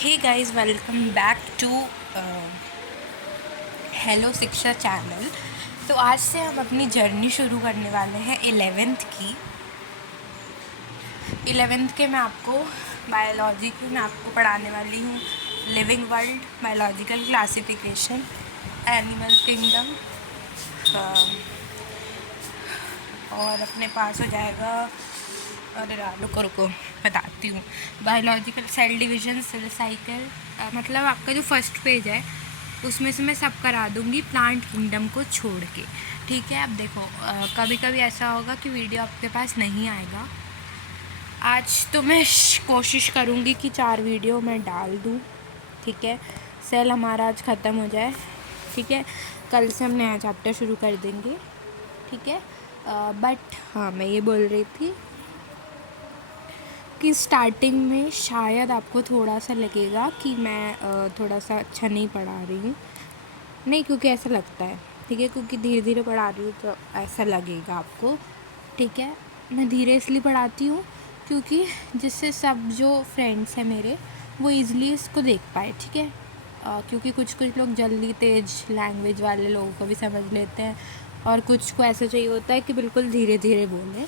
Hey guys, welcome back to hello Shiksha channel. तो आज से हम अपनी जर्नी शुरू करने वाले हैं 11th की। 11th के मैं आपको बायोलॉजी की मैं आपको पढ़ाने वाली हूँ living world, biological classification, animal kingdom, और अपने पास हो जाएगा। अरे रुको रुको बताती हूँ। Biological cell division, cell cycle, मतलब आपका जो फर्स्ट पेज है उसमें से मैं सब करा दूँगी प्लांट किंगडम को छोड़ के। ठीक है, अब देखो कभी कभी ऐसा होगा कि वीडियो आपके पास नहीं आएगा। आज तो मैं कोशिश करूँगी कि 4 वीडियो मैं डाल दूँ। ठीक है, सेल हमारा आज ख़त्म हो जाए। ठीक है, कल से हम नया चैप्टर शुरू कर देंगे। ठीक है, बट हाँ, मैं ये बोल रही थी कि स्टार्टिंग में शायद आपको थोड़ा सा लगेगा कि मैं थोड़ा सा अच्छा नहीं पढ़ा रही हूँ। नहीं, क्योंकि ऐसा लगता है। ठीक है, क्योंकि धीरे धीरे पढ़ा रही हूँ तो ऐसा लगेगा आपको। ठीक है, मैं धीरे इसलिए पढ़ाती हूँ क्योंकि जिससे सब जो फ्रेंड्स हैं मेरे वो ईज़िली इसको देख पाए। ठीक है, क्योंकि कुछ कुछ लोग जल्दी तेज़ लैंग्वेज वाले लोगों को भी समझ लेते हैं और कुछ को ऐसा चाहिए होता है कि बिल्कुल धीरे धीरे बोलें।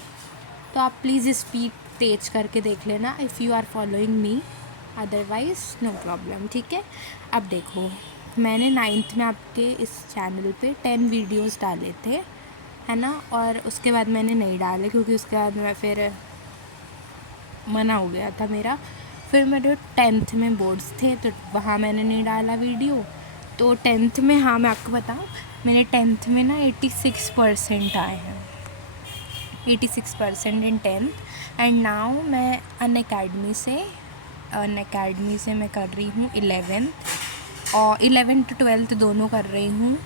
तो आप प्लीज़ स्पीड तेज करके देख लेना if you are following me, otherwise no problem. ठीक है, अब देखो, मैंने 9th में आपके इस चैनल पे 10 वीडियोस डाले थे, है ना, और उसके बाद मैंने नहीं डाले क्योंकि उसके बाद मैं फिर मना हो गया था मेरा। फिर मेरे 10th में बोर्ड्स थे तो वहाँ मैंने नहीं डाला वीडियो। तो 10th में, हाँ मैं आपको बताऊँ, मेरे 10th में ना 86% आए हैं, 86% इन 10th। एंड नाउ मैं अन अकेडमी से मैं कर रही हूँ 11th, और 11th to 12th दोनों कर रही हूँ।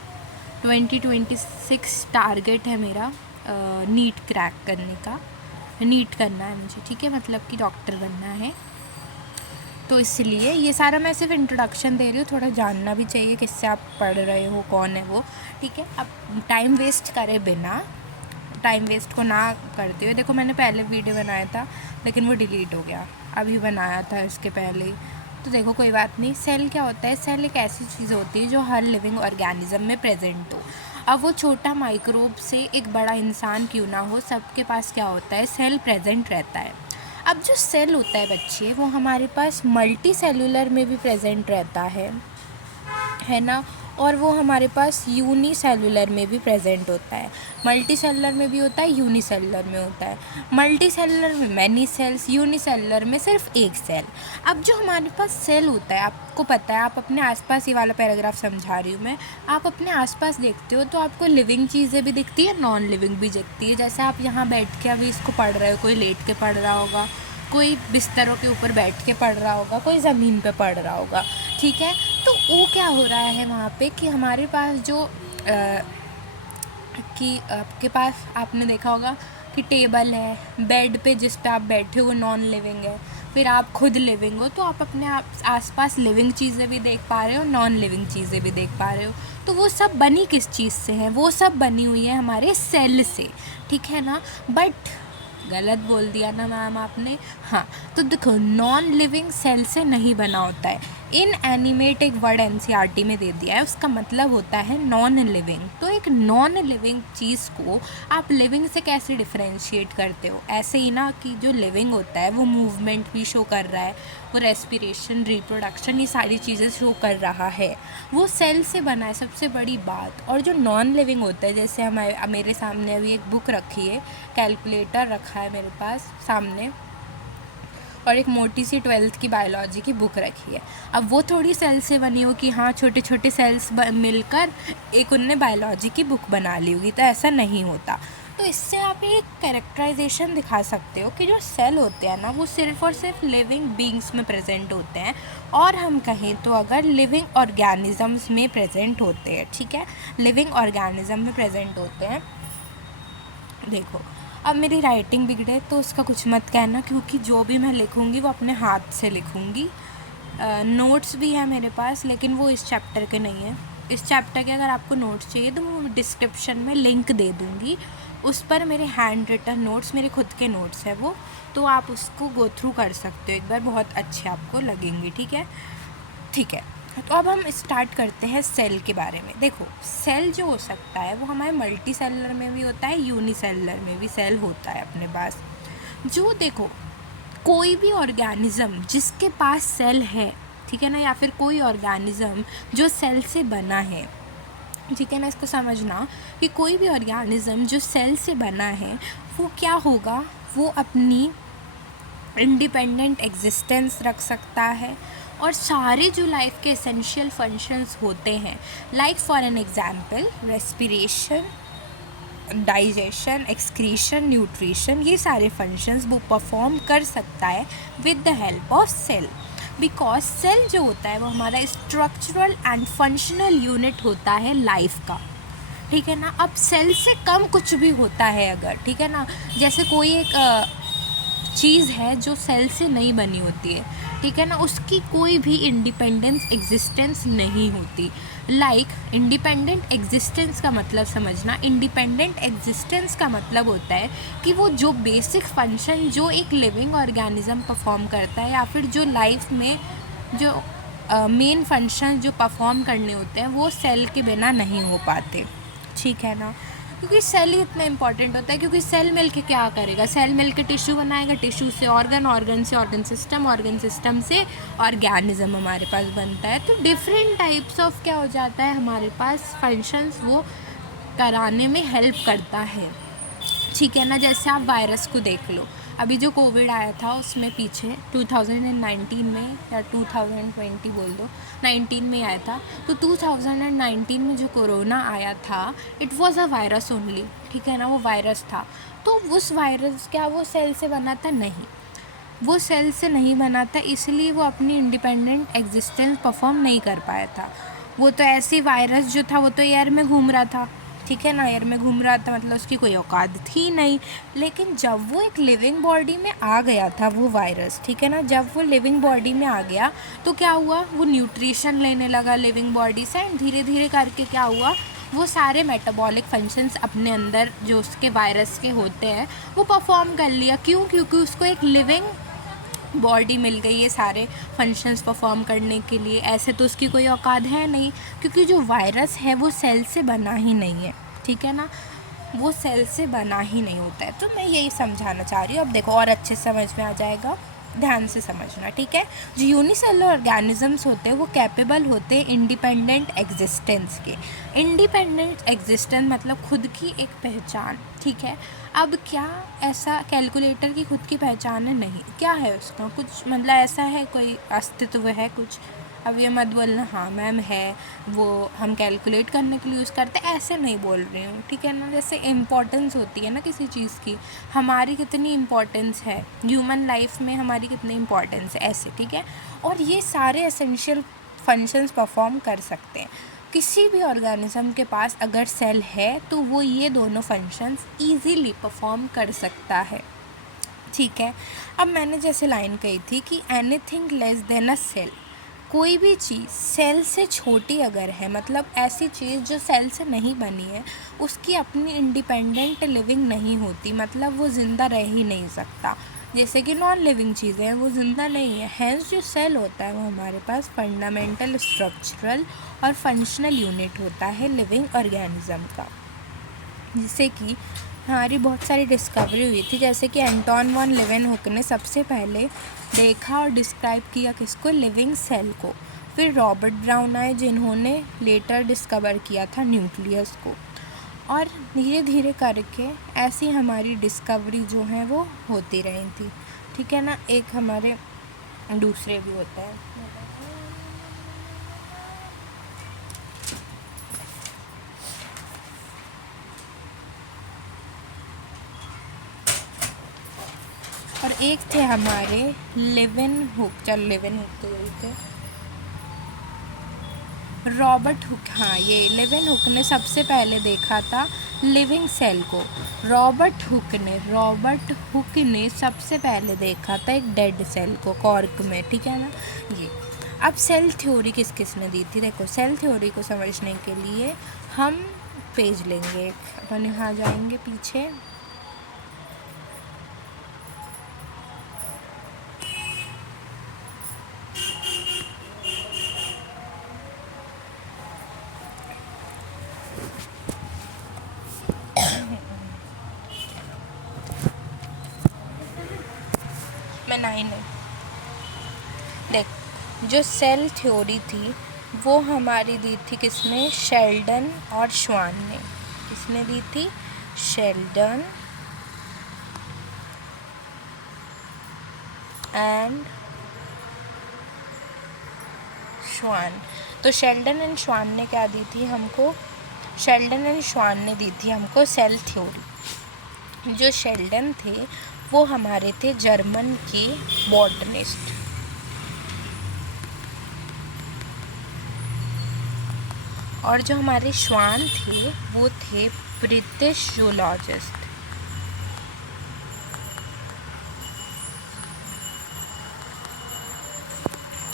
2026 टारगेट है मेरा नीट क्रैक करने का। नीट करना है मुझे। ठीक है, मतलब कि डॉक्टर बनना है। तो इसलिए ये सारा मैं सिर्फ इंट्रोडक्शन दे रही हूँ, थोड़ा जानना भी चाहिए किससे आप पढ़ रहे हो, कौन है वो। ठीक है, अब टाइम वेस्ट करे बिना, टाइम वेस्ट को ना करते हुए, देखो मैंने पहले वीडियो बनाया था लेकिन वो डिलीट हो गया, अभी बनाया था इसके पहले ही। तो देखो कोई बात नहीं। सेल क्या होता है? सेल एक ऐसी चीज़ होती है जो हर लिविंग ऑर्गेनिज्म में प्रेजेंट हो। अब वो छोटा माइक्रोब से एक बड़ा इंसान क्यों ना हो, सबके पास क्या होता है? सेल प्रेजेंट रहता है। अब जो सेल होता है बच्चे, वो हमारे पास मल्टी सेलुलर में भी प्रेजेंट रहता है ना, और वो हमारे पास यूनिसेलुलर में भी प्रेजेंट होता है। मल्टी सेलुलर में भी होता है, यूनिसेलुलर में होता है। मल्टी सेलुलर में मैनी सेल्स, यूनिसेलुलर में सिर्फ एक सेल। अब जो हमारे पास सेल होता है, आपको पता है, आप अपने आसपास, ये वाला पैराग्राफ समझा रही हूँ मैं, आप अपने आसपास देखते हो तो आपको लिविंग चीज़ें भी दिखती है, नॉन लिविंग भी दिखती है। जैसे आप यहाँ बैठ के अभी इसको पढ़ रहे हो, कोई लेट के पढ़ रहा होगा, कोई बिस्तरों के ऊपर बैठ के पढ़ रहा होगा, कोई ज़मीन पे पढ़ रहा होगा। ठीक है, तो वो क्या हो रहा है वहाँ पे कि हमारे पास जो कि आपके पास, आपने देखा होगा कि टेबल है, बेड पे जिस पे आप बैठे हो वो नॉन लिविंग है, फिर आप खुद लिविंग हो, तो आप अपने आसपास लिविंग चीज़ें भी देख पा रहे हो, नॉन लिविंग चीज़ें भी देख पा रहे हो। तो वो सब बनी किस चीज़ से है? वो सब बनी हुई है हमारे सेल से। ठीक है ना, बट गलत बोल दिया ना मैम आपने। हाँ, तो देखो, नॉन लिविंग सेल से नहीं बना होता है। इन एनिमेट एक वर्ड एनसीईआरटी में दे दिया है, उसका मतलब होता है नॉन लिविंग। तो एक नॉन लिविंग चीज़ को आप लिविंग से कैसे डिफरेंशिएट करते हो? ऐसे ही ना, कि जो लिविंग होता है वो मूवमेंट भी शो कर रहा है, वो रेस्पिरेशन, रिप्रोडक्शन, ये सारी चीज़ें शो कर रहा है, वो सेल से बना है, सबसे बड़ी बात। और जो नॉन लिविंग होता है, जैसे हमारे मेरे सामने अभी एक बुक रखी है, कैलकुलेटर रखा है मेरे पास सामने, और एक मोटी सी 12th की बायोलॉजी की बुक रखी है। अब वो थोड़ी सेल से बनी हो कि हाँ छोटे छोटे सेल्स मिलकर एक उनने बायोलॉजी की बुक बना ली होगी, तो ऐसा नहीं होता। तो इससे आप एक कैरेक्टराइजेशन दिखा सकते हो कि जो सेल होते हैं ना, वो सिर्फ और सिर्फ लिविंग बींग्स में प्रेजेंट होते हैं, और हम कहें तो अगर लिविंग ऑर्गेनिजम्स में प्रेजेंट होते हैं। ठीक है, लिविंग ऑर्गेनिज्म में प्रेजेंट होते हैं। देखो, अब मेरी राइटिंग बिगड़े तो उसका कुछ मत कहना, क्योंकि जो भी मैं लिखूँगी वो अपने हाथ से लिखूँगी। नोट्स भी है मेरे पास, लेकिन वो इस चैप्टर के नहीं है। इस चैप्टर के अगर आपको नोट्स चाहिए तो मैं डिस्क्रिप्शन में लिंक दे दूँगी, उस पर मेरे हैंड रिटन नोट्स, मेरे खुद के नोट्स है वो, तो आप उसको गो थ्रू कर सकते हो एक बार, बहुत अच्छे आपको लगेंगे। ठीक है, ठीक है। तो अब हम स्टार्ट करते हैं सेल के बारे में। देखो, सेल जो हो सकता है वो हमारे मल्टी सेलुलर में भी होता है, यूनिसेलुलर में भी सेल होता है अपने पास। जो देखो, कोई भी ऑर्गेनिज्म जिसके पास सेल है, ठीक है ना, या फिर कोई ऑर्गेनिज्म जो सेल से बना है, ठीक है ना, इसको समझना कि कोई भी ऑर्गेनिज्म जो सेल से बना है वो क्या होगा, वो अपनी इंडिपेंडेंट एग्जिस्टेंस रख सकता है और सारे जो लाइफ के एसेंशियल फंक्शंस होते हैं, like for an example respiration, digestion, excretion, nutrition, ये सारे फंक्शंस वो परफॉर्म कर सकता है with the help of cell. Because cell जो होता है वो हमारा स्ट्रक्चरल एंड फंक्शनल यूनिट होता है लाइफ का। ठीक है ना, अब सेल से कम कुछ भी होता है अगर, ठीक है ना, जैसे कोई एक चीज़ है जो सेल से नहीं बनी होती है, ठीक है ना, उसकी कोई भी इंडिपेंडेंस एग्जिस्टेंस नहीं होती। लाइक इंडिपेंडेंट एग्जिस्टेंस का मतलब समझना, इंडिपेंडेंट एग्जिस्टेंस का मतलब होता है कि वो जो बेसिक फंक्शन जो एक लिविंग ऑर्गेनिज्म परफॉर्म करता है, या फिर जो लाइफ में जो मेन फंक्शन जो परफॉर्म करने होते हैं वो सेल के बिना नहीं हो पाते। ठीक है ना, क्योंकि सेल ही इतना इम्पॉर्टेंट होता है, क्योंकि सेल मिल के क्या करेगा, सेल मिल के टिश्यू बनाएगा, टिश्यू से ऑर्गन, ऑर्गन से ऑर्गन सिस्टम, ऑर्गन सिस्टम से ऑर्गेनिज्म हमारे पास बनता है। तो डिफरेंट टाइप्स ऑफ क्या हो जाता है हमारे पास फंक्शंस वो कराने में हेल्प करता है। ठीक है ना, जैसे आप वायरस को देख लो, अभी जो कोविड आया था उसमें पीछे 2019 में या 2020 बोल दो, 19 में आया था, तो 2019 में जो कोरोना आया था it was a virus only. ठीक है ना, वो वायरस था। तो उस वायरस क्या वो सेल से बना था? नहीं, वो सेल से नहीं बना था, इसलिए वो अपनी इंडिपेंडेंट एग्जिस्टेंस परफॉर्म नहीं कर पाया था। वो तो ऐसे वायरस जो था वो तो एयर में घूम रहा था, ठीक है ना, एयर में घूम रहा था, मतलब उसकी कोई औकात थी नहीं। लेकिन जब वो एक लिविंग बॉडी में आ गया था वो वायरस, ठीक है ना, जब वो लिविंग बॉडी में आ गया तो क्या हुआ, वो न्यूट्रिशन लेने लगा लिविंग बॉडी से, एंड धीरे धीरे करके क्या हुआ, वो सारे मेटाबॉलिक फंक्शंस अपने अंदर जो उसके वायरस के होते हैं वो परफॉर्म कर लिया। क्यों? क्योंकि उसको एक लिविंग बॉडी मिल गई है सारे फंक्शंस परफॉर्म करने के लिए। ऐसे तो उसकी कोई औकात है नहीं, क्योंकि जो वायरस है वो सेल से बना ही नहीं है। ठीक है ना, वो सेल से बना ही नहीं होता है। तो मैं यही समझाना चाह रही हूँ। अब देखो और अच्छे से समझ में आ जाएगा, ध्यान से समझना। ठीक है, जो यूनिसेलुलर ऑर्गेनिजम्स होते हैं वो कैपेबल होते हैं इंडिपेंडेंट एग्जिस्टेंस के। इंडिपेंडेंट एग्जिस्टेंस मतलब खुद की एक पहचान। ठीक है, अब क्या ऐसा कैलकुलेटर की खुद की पहचान है? नहीं। क्या है उसका कुछ, मतलब ऐसा है कोई अस्तित्व है कुछ? अब ये मत बोलना हाँ मैम है, वो हम कैलकुलेट करने के लिए यूज़ करते हैं, ऐसे नहीं बोल रही हूँ। ठीक है ना, जैसे इम्पोर्टेंस होती है ना किसी चीज़ की, हमारी कितनी इम्पोर्टेंस है ह्यूमन लाइफ में, हमारी कितनी इम्पोर्टेंस है, ऐसे। ठीक है, और ये सारे एसेंशियल फंक्शंस परफॉर्म कर सकते हैं। किसी भी ऑर्गेनिज्म के पास अगर सेल है तो वो ये दोनों फंक्शंस ईजीली परफॉर्म कर सकता है। ठीक है, अब मैंने जैसे लाइन कही थी कि एनीथिंग लेस देन अ सेल, कोई भी चीज़ सेल से छोटी अगर है, मतलब ऐसी चीज़ जो सेल से नहीं बनी है, उसकी अपनी इंडिपेंडेंट लिविंग नहीं होती, मतलब वो ज़िंदा रह ही नहीं सकता। जैसे कि नॉन लिविंग चीज़ें हैं वो ज़िंदा नहीं है। हैंस जो सेल होता है वो हमारे पास फंडामेंटल, स्ट्रक्चरल और फंक्शनल यूनिट होता है लिविंग ऑर्गेनिज्म का। जिससे कि हमारी बहुत सारी डिस्कवरी हुई थी, जैसे कि एंटोन वॉन लीवेनहुक ने सबसे पहले देखा और डिस्क्राइब किया किसको? लिविंग सेल को। फिर रॉबर्ट ब्राउन आए जिन्होंने लेटर डिस्कवर किया था न्यूक्लियस को। और धीरे धीरे करके ऐसी हमारी डिस्कवरी जो है वो होती रही थी। ठीक है ना, एक हमारे दूसरे भी होता है, और एक थे हमारे लेवेनहुक, चल लेवेनहुक तो यही थे, रॉबर्ट हुक। हाँ, ये लेवेनहुक ने सबसे पहले देखा था लिविंग सेल को। रॉबर्ट हुक ने सबसे पहले देखा था एक डेड सेल को कॉर्क में। ठीक है ना, ये। अब सेल थ्योरी किस किस ने दी थी? देखो, सेल थ्योरी को समझने के लिए हम पेज लेंगे, अपन यहाँ जाएंगे पीछे, मैं 9 है। देख, जो सेल थ्योरी थी वो हमारी दी थी किसने? शेल्डन और श्वान ने। किसने दी थी? शेल्डन एंड श्वान। तो शेल्डन एंड श्वान ने क्या दी थी हमको? शेल्डन एंड श्वान ने दी थी हमको सेल थ्योरी। जो शेल्डन थे वो हमारे थे जर्मन के बॉटनिस्ट, और जो हमारे श्वान थे वो थे ब्रिटिश जूलॉजिस्ट।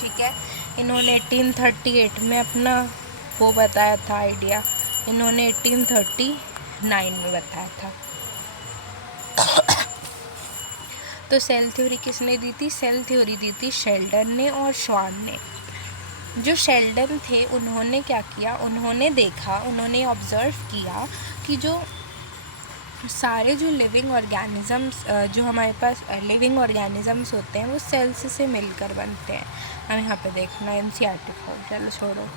ठीक है, इन्होंने 1838 में अपना वो बताया था आइडिया, इन्होंने 1839 में बताया था। तो सेल थ्योरी किसने दी थी? सेल थ्योरी दी थी शेल्डन ने और श्वान ने। जो शेल्डन थे उन्होंने क्या किया? उन्होंने देखा, उन्होंने ऑब्ज़र्व किया कि जो सारे जो लिविंग ऑर्गेनिज़म्स, जो हमारे पास लिविंग ऑर्गेनिज़म्स होते हैं वो सेल्स से मिलकर बनते हैं। हम यहाँ पे देखना एनसीईआरटी को, चलो छोड़ो।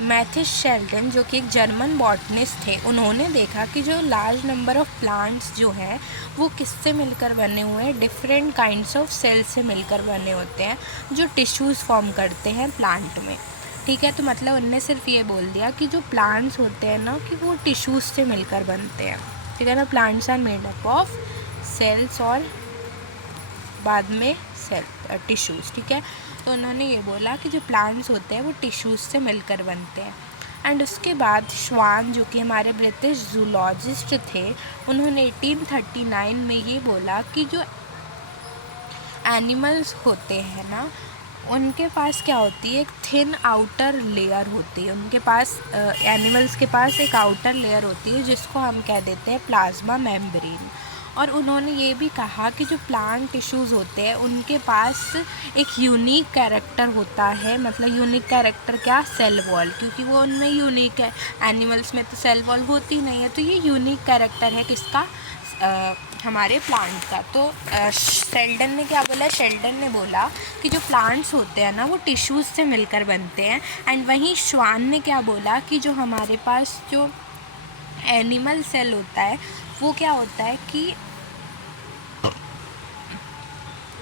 मैथिस शेल्डन जो कि एक जर्मन बॉटनिस्ट थे, उन्होंने देखा कि जो लार्ज नंबर ऑफ प्लांट्स जो हैं वो किससे मिलकर बने हुए हैं? डिफरेंट काइंड्स ऑफ सेल्स से मिलकर बने होते हैं जो टिश्यूज़ फॉर्म करते हैं प्लांट में। ठीक है, तो मतलब उनने सिर्फ ये बोल दिया कि जो प्लांट्स होते हैं ना कि वो टिश्यूज़ से मिलकर बनते हैं। ठीक है ना, plants are made up of cells और बाद में टिश्यूज़। ठीक है, तो उन्होंने ये बोला कि जो प्लांट्स होते हैं वो टिश्यूज़ से मिलकर बनते हैं। एंड उसके बाद श्वान जो कि हमारे ब्रिटिश जूलॉजिस्ट थे, उन्होंने 1839 में ये बोला कि जो एनिमल्स होते हैं ना उनके पास क्या होती है? एक थिन आउटर लेयर होती है उनके पास। एनिमल्स के पास एक आउटर लेयर होती है जिसको हम कह देते हैं प्लाज्मा मेम्ब्रेन। और उन्होंने ये भी कहा कि जो प्लांट टिश्यूज़ होते हैं उनके पास एक यूनिक कैरेक्टर होता है। मतलब यूनिक कैरेक्टर क्या? सेल वॉल, क्योंकि वो उनमें यूनिक है। एनिमल्स में तो सेल वॉल होती नहीं है, तो ये यूनिक कैरेक्टर है किसका? हमारे प्लांट का। तो शेल्डन ने क्या बोला? शेल्डन ने बोला कि जो प्लांट्स होते हैं ना वो टिश्यूज़ से मिलकर बनते हैं। एंड वहीं श्वान ने क्या बोला कि जो हमारे पास जो एनिमल सेल होता है वो क्या होता है कि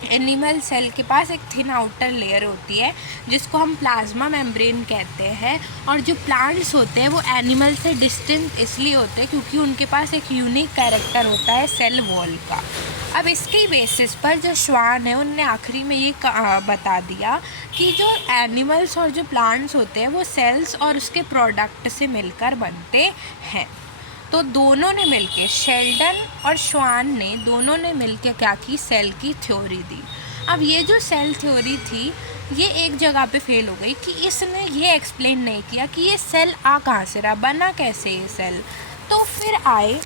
एनिमल सेल के पास एक थिन आउटर लेयर होती है जिसको हम प्लाज्मा मेम्ब्रेन कहते हैं। और जो प्लांट्स होते हैं वो एनिमल से डिस्टिंक्ट इसलिए होते हैं क्योंकि उनके पास एक यूनिक कैरेक्टर होता है सेल वॉल का। अब इसके बेसिस पर जो श्वान है उनने आखिरी में ये बता दिया कि जो एनिमल्स और जो प्लांट्स होते हैं वो सेल्स और उसके प्रोडक्ट से मिलकर बनते हैं। तो दोनों ने मिलके, शेल्डन और श्वान ने दोनों ने मिलके क्या की? सेल की थ्योरी दी। अब ये जो सेल थ्योरी थी ये एक जगह पे फेल हो गई कि इसने ये एक्सप्लेन नहीं किया कि ये सेल आ कहाँ से रहा, बना कैसे ये सेल। तो फिर आए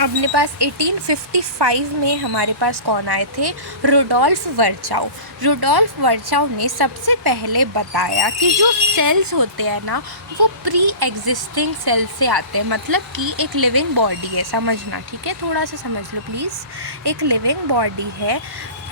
अपने पास 1855 में हमारे पास कौन आए थे? रुडोल्फ वर्चाउ। रुडोल्फ वर्चाउ ने सबसे पहले बताया कि जो सेल्स होते हैं ना वो प्री एग्जिस्टिंग सेल से आते हैं। मतलब कि एक लिविंग बॉडी है, समझना, ठीक है, थोड़ा सा समझ लो प्लीज़। एक लिविंग बॉडी है,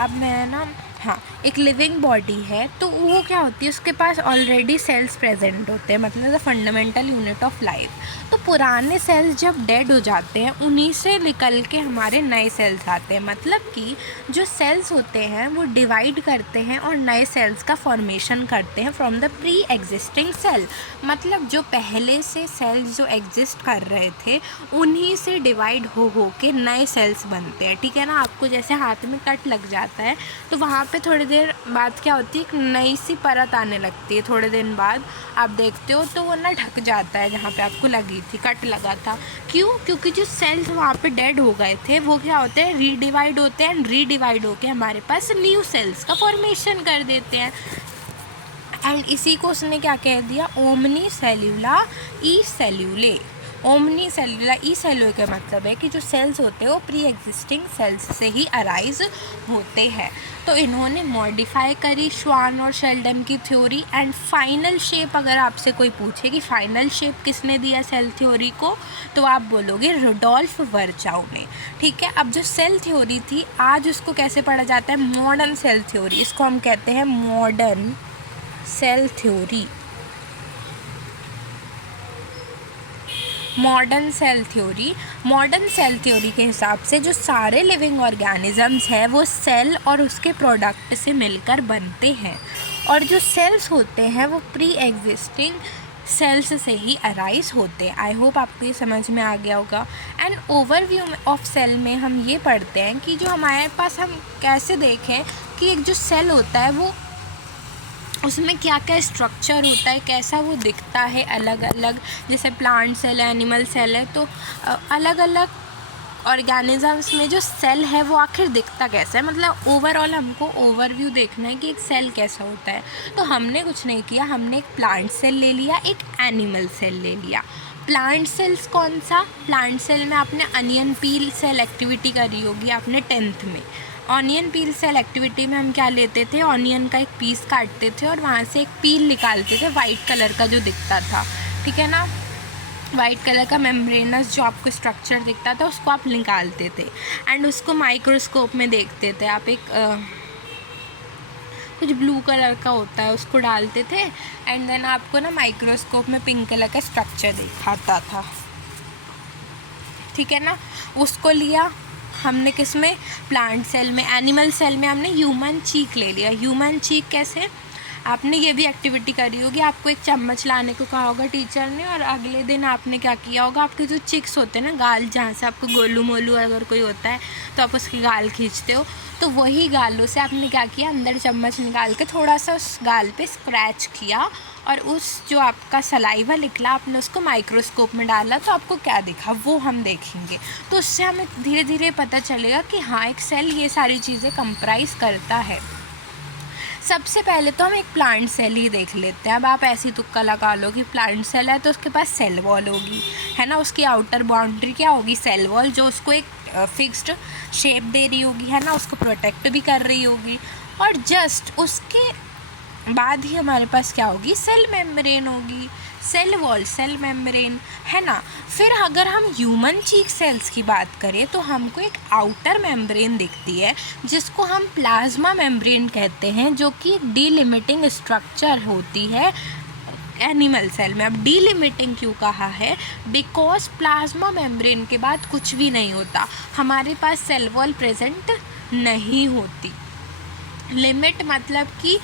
अब मैं ना, हाँ, एक लिविंग बॉडी है तो वो क्या होती है? उसके पास ऑलरेडी सेल्स प्रेजेंट होते हैं, मतलब the fundamental unit of life. तो पुराने सेल्स जब डेड हो जाते हैं उन्हीं से निकल के हमारे नए सेल्स आते हैं। मतलब कि जो सेल्स होते हैं वो डिवाइड करते हैं और नए सेल्स का फॉर्मेशन करते हैं from the pre existing cell. मतलब जो पहले से सेल्स जो एग्जिस्ट कर रहे थे उन्हीं से डिवाइड हो के नए सेल्स बनते हैं। ठीक है ना, आपको जैसे हाथ में कट लग जाता है तो वहाँ पे थोड़ी देर बाद क्या होती है? एक नई सी परत आने लगती है। थोड़े दिन बाद आप देखते हो तो वो ना ढक जाता है जहाँ पे आपको लगी थी, कट लगा था। क्यों? क्योंकि जो सेल्स वहाँ पे डेड हो गए थे वो क्या होते हैं? रीडिवाइड होते हैं। रीडिवाइड होके हमारे पास न्यू सेल्स का फॉर्मेशन कर देते हैं। एंड इसी को उसने क्या कह दिया, ओमनी सेल्यूला ई सेल्यूले। ओमनी सेल्यूला ई सेल्यूले का मतलब है कि जो सेल्स होते हैं वो प्री एग्जिस्टिंग सेल्स से ही अराइज होते हैं। तो इन्होंने मॉडिफाई करी श्वान और शेल्डन की थ्योरी। एंड फाइनल शेप अगर आपसे कोई पूछे कि फाइनल शेप किसने दिया सेल थ्योरी को, तो आप बोलोगे रुडोल्फ वर्चाउ ने। ठीक है, अब जो सेल थ्योरी थी आज उसको कैसे पढ़ा जाता है, मॉडर्न सेल थ्योरी। इसको हम कहते हैं modern cell theory. Modern cell theory, modern cell theory के हिसाब से जो सारे लिविंग ऑर्गेनिजम्स हैं वो सेल और उसके प्रोडक्ट से मिलकर बनते हैं, और जो सेल्स होते हैं वो प्री एग्जिस्टिंग सेल्स से ही अराइज होते हैं। आई होप आपको ये समझ में आ गया होगा। एंड ओवरव्यू ऑफ सेल में हम ये पढ़ते हैं कि जो हमारे पास, हम कैसे देखें कि एक जो सेल होता है वो उसमें क्या क्या स्ट्रक्चर होता है, कैसा वो दिखता है अलग अलग। जैसे प्लांट सेल है, एनिमल सेल है, तो अलग अलग ऑर्गेनिजम्स में जो सेल है वो आखिर दिखता कैसा है, मतलब ओवरऑल हमको ओवरव्यू देखना है कि एक सेल कैसा होता है। तो हमने कुछ नहीं किया, हमने एक प्लांट सेल ले लिया, एक एनिमल सेल ले लिया। प्लांट सेल्स कौन सा, प्लांट सेल में आपने अनियन पील सेल एक्टिविटी करी होगी आपने 10th में। ऑनियन पील सेल एक्टिविटी में हम क्या लेते थे, ऑनियन का एक पीस काटते थे और वहाँ से एक पील निकालते थे वाइट कलर का जो दिखता था, ठीक है ना, वाइट कलर का मेम्ब्रेनस जो आपको स्ट्रक्चर दिखता था उसको आप निकालते थे। एंड उसको माइक्रोस्कोप में देखते थे आप, एक कुछ ब्लू कलर का होता है उसको डालते थे, एंड देन आपको ना माइक्रोस्कोप में पिंक कलर का स्ट्रक्चर दिखाता था, ठीक है ना। उसको लिया हमने किस में, प्लांट सेल में। एनिमल सेल में हमने ह्यूमन चीक ले लिया। ह्यूमन चीक कैसे, आपने ये भी एक्टिविटी करी होगी, आपको एक चम्मच लाने को कहा होगा टीचर ने, और अगले दिन आपने क्या किया होगा, आपके जो चिक्स होते हैं ना, गाल जहाँ से आपको गोलू मोलू अगर कोई होता है तो आप उसकी गाल खींचते हो, तो वही गालों से आपने क्या किया, अंदर चम्मच निकाल के थोड़ा सा उस गाल पे स्क्रैच किया, और उस जो आपका सलाइवा निकला आपने उसको माइक्रोस्कोप में डाला, तो आपको क्या दिखा वो हम देखेंगे। तो उससे हमें धीरे धीरे पता चलेगा कि हाँ एक सेल ये सारी चीज़ें कंप्राइज करता है। सबसे पहले तो हम एक प्लांट सेल ही देख लेते हैं। अब आप ऐसी तुक्का लगा लो कि प्लांट सेल है तो उसके पास सेल वॉल होगी, है ना, उसकी आउटर बाउंड्री क्या होगी, सेल वॉल, जो उसको एक फिक्स्ड शेप दे रही होगी, है ना, उसको प्रोटेक्ट भी कर रही होगी। और जस्ट उसके बाद ही हमारे पास क्या होगी, सेल मेम्ब्रेन होगी, सेल वॉल, सेल मेम्ब्रेन, है ना। फिर अगर हम ह्यूमन चीक सेल्स की बात करें तो हमको एक आउटर मेम्ब्रेन दिखती है जिसको हम प्लाज्मा मेम्ब्रेन कहते हैं, जो कि डीलिमिटिंग स्ट्रक्चर होती है एनिमल सेल में। अब डीलिमिटिंग क्यों कहा है, बिकॉज प्लाज्मा मेम्ब्रेन के बाद कुछ भी नहीं होता, हमारे पास सेल वॉल प्रेजेंट नहीं होती। लिमिट मतलब कि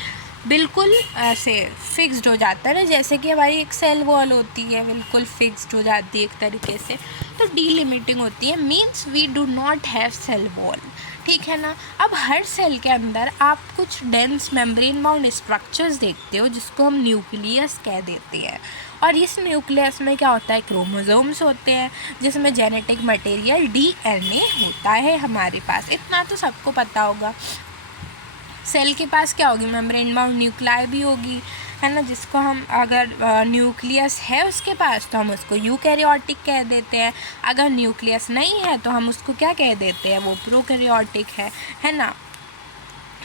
बिल्कुल ऐसे फिक्स्ड हो जाता है ना, जैसे कि हमारी एक सेल वॉल होती है बिल्कुल फिक्स्ड हो जाती है एक तरीके से, तो डीलिमिटिंग होती है, means we do not have cell wall, ठीक है ना। अब हर सेल के अंदर आप कुछ डेंस मेम्ब्रेन बाउंड स्ट्रक्चर्स देखते हो जिसको हम न्यूक्लियस कह देते हैं, और इस न्यूक्लियस में क्या होता है, क्रोमोसोम्स होते हैं जिसमें जेनेटिक मटेरियल DNA होता है हमारे पास, इतना तो सबको पता होगा। सेल के पास क्या होगी, मेम्ब्रेन बाउंड न्यूक्लियाई भी होगी, है ना, जिसको हम अगर न्यूक्लियस है उसके पास तो हम उसको यूकैरियोटिक कह देते हैं, अगर न्यूक्लियस नहीं है तो हम उसको क्या कह देते हैं, वो प्रोकैरियोटिक है ना।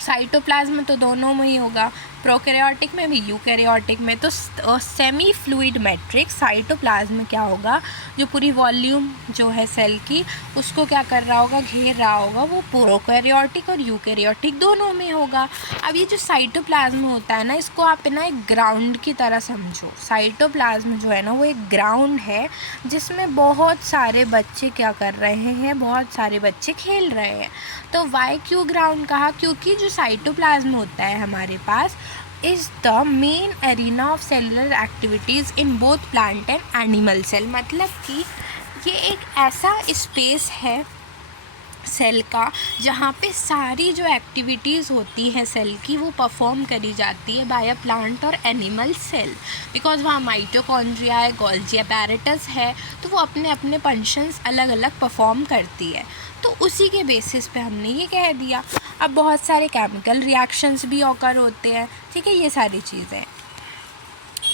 साइटोप्लाज्म तो दोनों में ही होगा, प्रोकैरियोटिक में भी यूकैरियोटिक में। तो सेमी फ्लूइड मैट्रिक्स साइटोप्लाज्म क्या होगा, जो पूरी वॉल्यूम जो है सेल की उसको क्या कर रहा होगा, घेर रहा होगा, वो प्रोकैरियोटिक और यूकैरियोटिक दोनों में होगा। अब ये जो साइटोप्लाज्म होता है ना, इसको आप ना एक ग्राउंड की तरह समझो। साइटोप्लाज्म जो है ना वो एक ग्राउंड है जिसमें बहुत सारे बच्चे क्या कर रहे हैं, बहुत सारे बच्चे खेल रहे हैं। तो वाई क्यों ग्राउंड कहा, क्योंकि जो साइटोप्लाज्म होता है हमारे पास is the main arena of cellular activities in both plant and animal cell। मतलब कि ये एक ऐसा स्पेस है सेल का जहाँ पे सारी जो एक्टिविटीज़ होती हैं सेल की वो परफॉर्म करी जाती है बाय अ प्लांट और एनिमल सेल, बिकॉज वहाँ माइटोकॉन्ड्रिया है, गोल्जी अपैरेटस है, तो वो अपने अपने फंक्शंस अलग अलग परफॉर्म करती है। तो उसी के बेसिस पे हमने ये कह दिया। अब बहुत सारे केमिकल रिएक्शंस भी ऑकर होते हैं, ठीक है, ये सारी चीज़ें।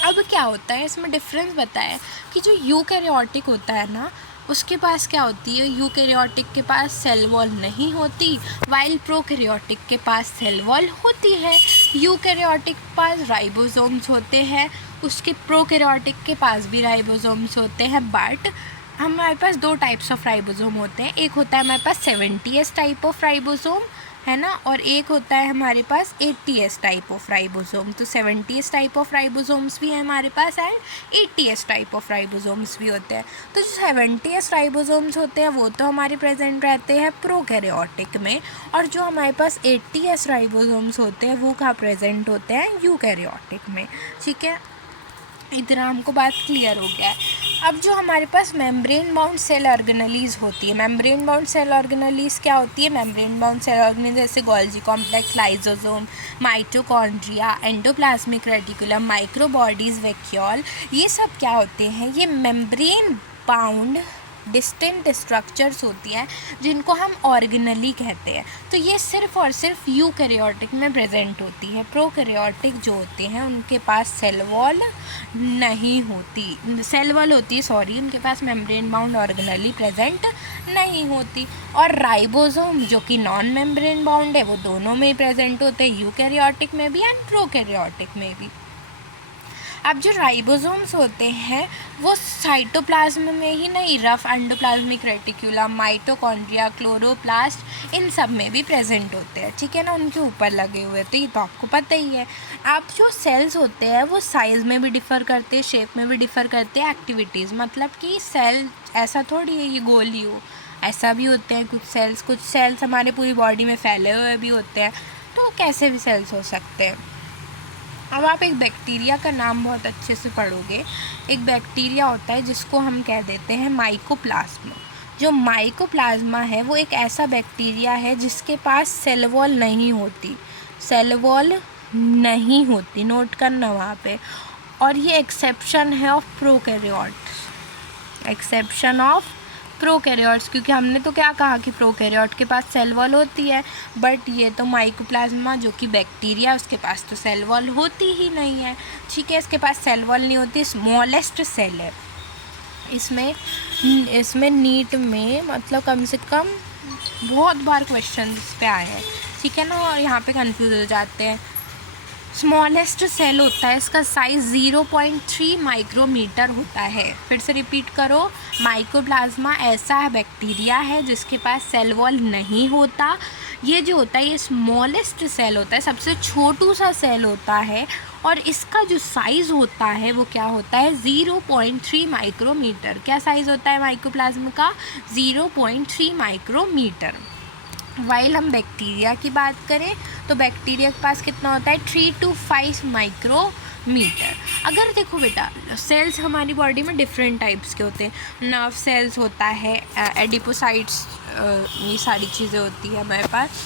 अब क्या होता है इसमें डिफरेंस बताया कि जो यूकैरियोटिक होता है ना, उसके पास क्या होती है, यूकैरियोटिक के पास सेल वॉल नहीं होती, वाइल प्रोकैरियोटिक के पास सेल वॉल होती है। यूकैरियोटिक के पास राइबोसोम्स होते हैं, उसके प्रोकैरियोटिक के पास भी राइबोसोम्स होते हैं, बट हमारे पास दो टाइप्स ऑफ राइबोसोम होते हैं। एक होता है हमारे पास 70s टाइप ऑफ राइबोसोम, है ना, और एक होता है हमारे पास 80s टाइप ऑफ राइबोसोम। तो 70s टाइप ऑफ राइबोसोम्स भी है हमारे पास and 80s type of ribosomes भी होते हैं। तो जो 70s राइबोसोम्स होते हैं वो तो हमारे प्रेजेंट रहते हैं प्रोकैरियोटिक में, और जो हमारे पास 80s राइबोसोम्स होते हैं वो कहाँ प्रेजेंट होते हैं, यूकैरियोटिक में। ठीक है, इतना हमको बात क्लियर हो गया है। अब जो हमारे पास मेम्ब्रेन बाउंड सेल ऑर्गेनेलीज होती है, मेम्ब्रेन बाउंड सेल ऑर्गेनेलीज क्या होती है, मेम्ब्रेन बाउंड सेल ऑर्गेनेलीज जैसे Golgi complex, lysosome, mitochondria, endoplasmic reticulum, microbodies, vacuole, ये सब क्या होते हैं, ये मेम्ब्रेन बाउंड डिस्टिंक्ट स्ट्रक्चर्स होती हैं जिनको हम ऑर्गेनली कहते हैं। तो ये सिर्फ और सिर्फ यूकैरियोटिक में प्रेजेंट होती है। प्रोकैरियोटिक जो होते हैं उनके पास सेल वॉल नहीं होती, सेल वॉल होती है सॉरी, उनके पास मेम्ब्रेन बाउंड ऑर्गेनली प्रेजेंट नहीं होती। और राइबोसोम जो कि नॉन मेम्ब्रेन बाउंड है वो दोनों में ही प्रेजेंट होते हैं, यूकैरियोटिक में भी एंड प्रोकैरियोटिक में भी। अब जो राइबोसोम्स होते हैं वो साइटोप्लाज्म में ही नहीं, rough endoplasmic reticulum, mitochondria, chloroplast, इन सब में भी प्रेजेंट होते हैं। ठीक है ना, उनके ऊपर लगे हुए, तो ये तो आपको पता ही है। अब जो सेल्स होते हैं वो साइज़ में भी डिफ़र करते हैं, शेप में भी डिफ़र करते हैं, एक्टिविटीज़, मतलब कि सेल ऐसा थोड़ी है ये गोल ही हो, ऐसा भी होते हैं कुछ सेल्स हमारे पूरी बॉडी में फैले हुए भी होते हैं, तो कैसे भी सेल्स हो सकते हैं। अब आप एक बैक्टीरिया का नाम बहुत अच्छे से पढ़ोगे। एक बैक्टीरिया होता है जिसको हम कह देते हैं माइकोप्लाज्मा। जो माइकोप्लाज्मा है वो एक ऐसा बैक्टीरिया है जिसके पास सेल वॉल नहीं होती, सेल वॉल नहीं होती, नोट करना वहाँ पे। और ये एक्सेप्शन है of prokaryotes, exception of prokaryotes, क्योंकि हमने तो क्या कहा कि प्रोकैरियोट के पास सेल वॉल होती है, बट ये तो माइकोप्लाज्मा जो कि बैक्टीरिया उसके पास तो सेल वॉल होती ही नहीं है। ठीक है, इसके पास सेल वॉल नहीं होती, स्मॉलेस्ट सेल है। इसमें नीट में मतलब कम से कम बहुत बार क्वेश्चन इस पे आए हैं। ठीक है ना, और यहाँ पे कंफ्यूज हो जाते हैं। स्मॉलेस्ट सेल होता है, इसका साइज़ 0.3 माइक्रोमीटर होता है। फिर से रिपीट करो, माइकोप्लाज्मा ऐसा बैक्टीरिया है जिसके पास सेल वॉल नहीं होता। ये जो होता है ये स्मॉलेस्ट सेल होता है, सबसे छोटू सा सेल होता है, और इसका जो साइज़ होता है वो क्या होता है, 0.3 माइक्रोमीटर। क्या साइज़ होता है माइकोप्लाज्मा का, 0.3 माइक्रोमीटर। वाइल हम बैक्टीरिया की बात करें तो बैक्टीरिया के पास कितना होता है, 3 to 5 माइक्रोमीटर। अगर देखो बेटा, सेल्स हमारी बॉडी में डिफरेंट टाइप्स के होते हैं। नर्व सेल्स होता है, एडिपोसाइट्स, ये सारी चीज़ें होती है हमारे पास।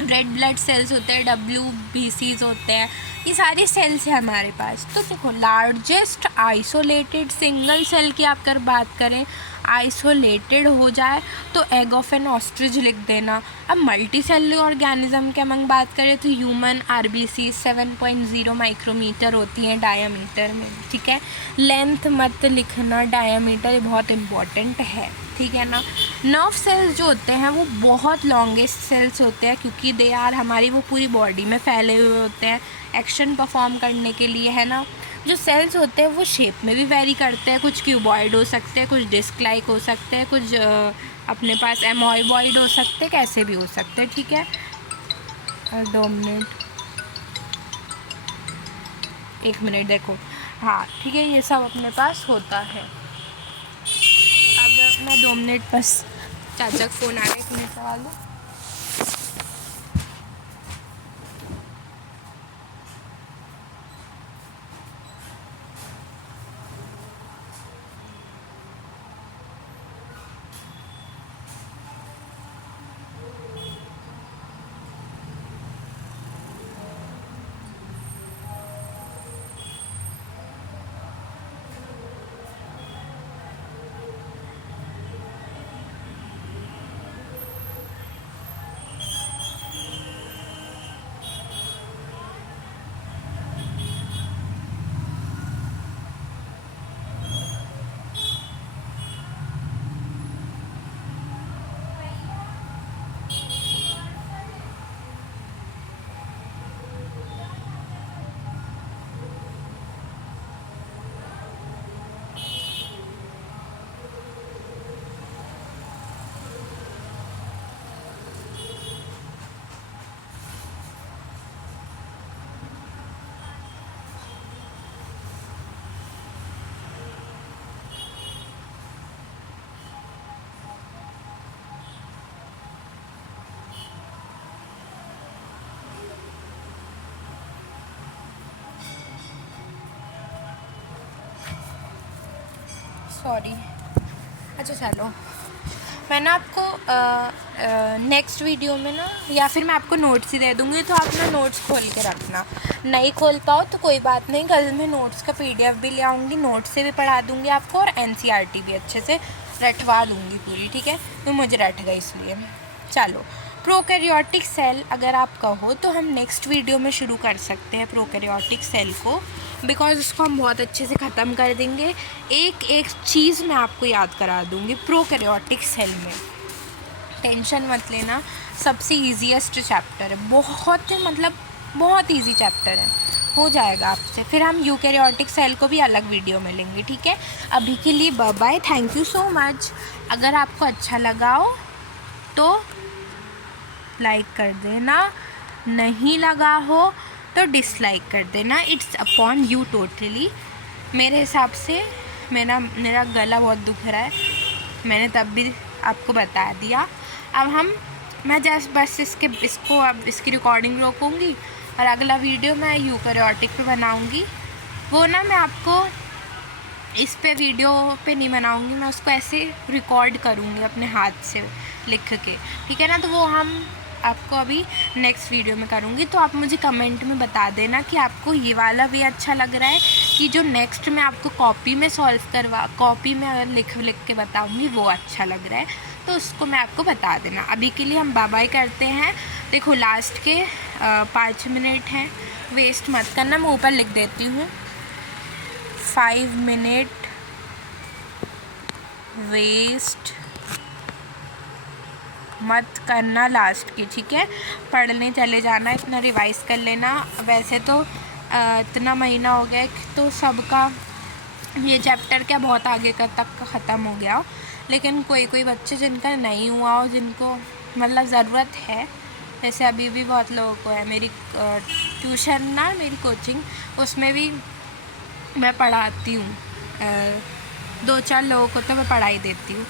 रेड ब्लड सेल्स होते हैं, WBCs होते हैं, ये सारी सेल्स हैं हमारे पास। तो देखो, लार्जेस्ट आइसोलेटेड सिंगल सेल की आप अगर बात करें, आइसोलेटेड हो जाए तो एग ऑफ एन ऑस्ट्रिच लिख देना। अब मल्टी सेलुलर ऑर्गेनिज्म की हम बात करें तो ह्यूमन RBC 7.0 माइक्रोमीटर होती हैं डायामीटर में। ठीक है, लेंथ मत लिखना, डायामीटर बहुत इम्पॉर्टेंट है। ठीक है ना। नर्व सेल्स जो होते हैं वो बहुत लॉन्गेस्ट सेल्स होते हैं, क्योंकि दे आर हमारी वो पूरी बॉडी में फैले हुए होते हैं एक्शन परफॉर्म करने के लिए, है ना। जो सेल्स होते हैं वो शेप में भी वेरी करते हैं, कुछ क्यूबॉइड हो सकते हैं, कुछ डिस्क लाइक हो सकते हैं, कुछ अपने पास एमोइबॉइड हो सकते हैं, कैसे भी हो सकते हैं। ठीक है, 2 मिनट, 1 मिनट, देखो, हाँ ठीक है, ये सब अपने पास होता है। अब मैं 2 मिनट, बस चाचा का फ़ोन आ गया, 1 मिनट सवाल दो। सॉरी। अच्छा चलो, मैं ना आपको नेक्स्ट वीडियो में ना, या फिर मैं आपको नोट्स ही दे दूँगी, तो आप ना नोट्स खोल के रखना। नहीं खोल पाओ तो कोई बात नहीं, कल मैं नोट्स का PDF भी ले आऊँगी, नोट्स से भी पढ़ा दूँगी आपको, और NCERT भी अच्छे से रटवा दूँगी पूरी, ठीक है। तो मुझे रट गई इसलिए। चलो, प्रोकैरियोटिक सेल अगर आप कहो तो हम नेक्स्ट वीडियो में शुरू कर सकते हैं प्रोकैरियोटिक सेल को, बिकॉज उसको हम बहुत अच्छे से ख़त्म कर देंगे। एक एक चीज़ मैं आपको याद करा दूँगी प्रोकैरियोटिक सेल में, टेंशन मत लेना। सबसे ईजीएस्ट चैप्टर है, बहुत मतलब बहुत ईजी चैप्टर है, हो जाएगा आपसे। फिर हम यूकैरियोटिक सेल को भी अलग वीडियो में लेंगे, ठीक है। अभी के लिए bye bye, thank you so much. अगर आपको अच्छा लगा हो तो लाइक कर देना, नहीं लगा हो तो डिसलाइक कर देना, इट्स अपॉन यू टोटली। मेरे हिसाब से मेरा गला बहुत दुख रहा है, मैंने तब भी आपको बता दिया। अब मैं बस इसको अब इसकी रिकॉर्डिंग रोकूँगी, और अगला वीडियो मैं यूकैरियोटिक पे बनाऊँगी। वो ना मैं आपको इस पे वीडियो पे नहीं बनाऊँगी, मैं उसको ऐसे रिकॉर्ड करूँगी अपने हाथ से लिख के, ठीक है ना। तो वो हम आपको अभी नेक्स्ट वीडियो में करूँगी। तो आप मुझे कमेंट में बता देना कि आपको ये वाला वे अच्छा लग रहा है, कि जो नेक्स्ट मैं आपको कॉपी में लिख के बताऊँगी वो अच्छा लग रहा है, तो उसको मैं आपको बता देना। अभी के लिए हम बाय बाय करते हैं। देखो लास्ट के 5 मिनट हैं, वेस्ट मत करना, मैं ऊपर लिख देती हूँ 5 मिनट वेस्ट मत करना लास्ट की, ठीक है। पढ़ने चले जाना, इतना रिवाइज़ कर लेना। वैसे तो इतना महीना हो गया तो सबका ये चैप्टर क्या बहुत आगे तक ख़त्म हो गया, लेकिन कोई बच्चे जिनका नहीं हुआ हो, जिनको मतलब ज़रूरत है, जैसे अभी भी बहुत लोगों को है। मेरी ट्यूशन ना, मेरी कोचिंग, उसमें भी मैं पढ़ाती हूँ, 2-4 लोगों को तो मैं पढ़ा ही देती हूँ।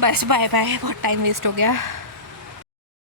बस बाय बाय, बहुत टाइम वेस्ट हो गया।